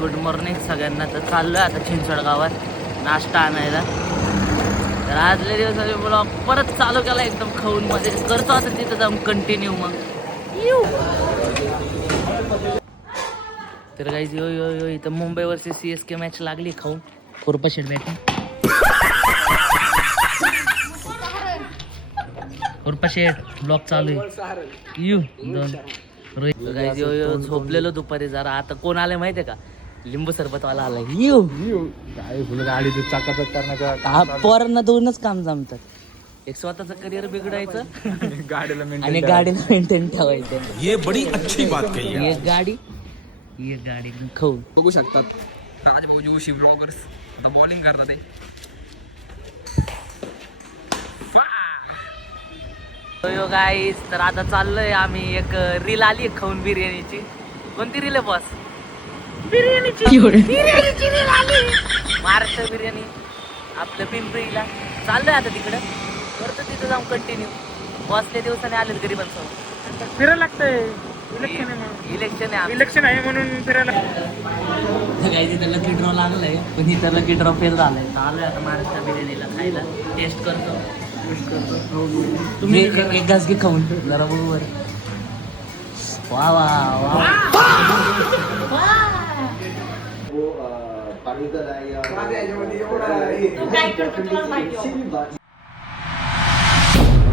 Good morning सगळ्यांना. तर चाललोय आता चिंचवड गावात नाश्ता आणायला. तर आजले दिवसाचे ब्लॉग परत चालू केला एकदम खाऊन मध्ये करतो आता तिथं जाऊन कंटिन्यू. मग तर गाईज यो यो यो इथं मुंबई वर्सेस CSK मॅच लागली खाऊन खुरपा शेट बॅटिंग. खुरपा शेट ब्लॉग चालू आहे. यू दोन गाईज यो यो झोपलेलो दुपारी जरा. आता कोण आलंय माहितीये का? लिंबू सरबतवाला आलाय. यू काय फुल गाडी चाकाचक करण्याचं पोरांना दोनच काम जमतात. एक स्वतःचं करिअर बिघडायचं गाडीला आणि गाडीला मेंटेन ठेवायचं. ये बड़ी अच्छी बात कही है. एक गाडी खाऊन बघू शकतात. राज भाऊ जोशी ब्लॉगर्स आता बॉलिंग करतात ते. यो गाईस तर आता चाललोय आम्ही. एक रील आली खाऊन बिर्याणीची. कोणती रील आहे बॉस? बिर्याणीची रील आली. महाराष्ट्र बिर्याणी आपल्या पिंपरीला चाललोय आता तिकडं. करतो तिथं जाऊन कंटिन्यू. बॉसले दिवसाने आले घरी पण फिरायला लागतंय. इलेक्शन आहे म्हणून फिरायला. काही तिथं लकी ड्रॉ लागलाय पण इथं लकी ड्रॉ फेल झालाय. चालू आता महाराष्ट्र बिर्याणीला खायला. टेस्ट करतो. तुम्ही एक घास घे खाऊन जरा बरोबर. वा वा वा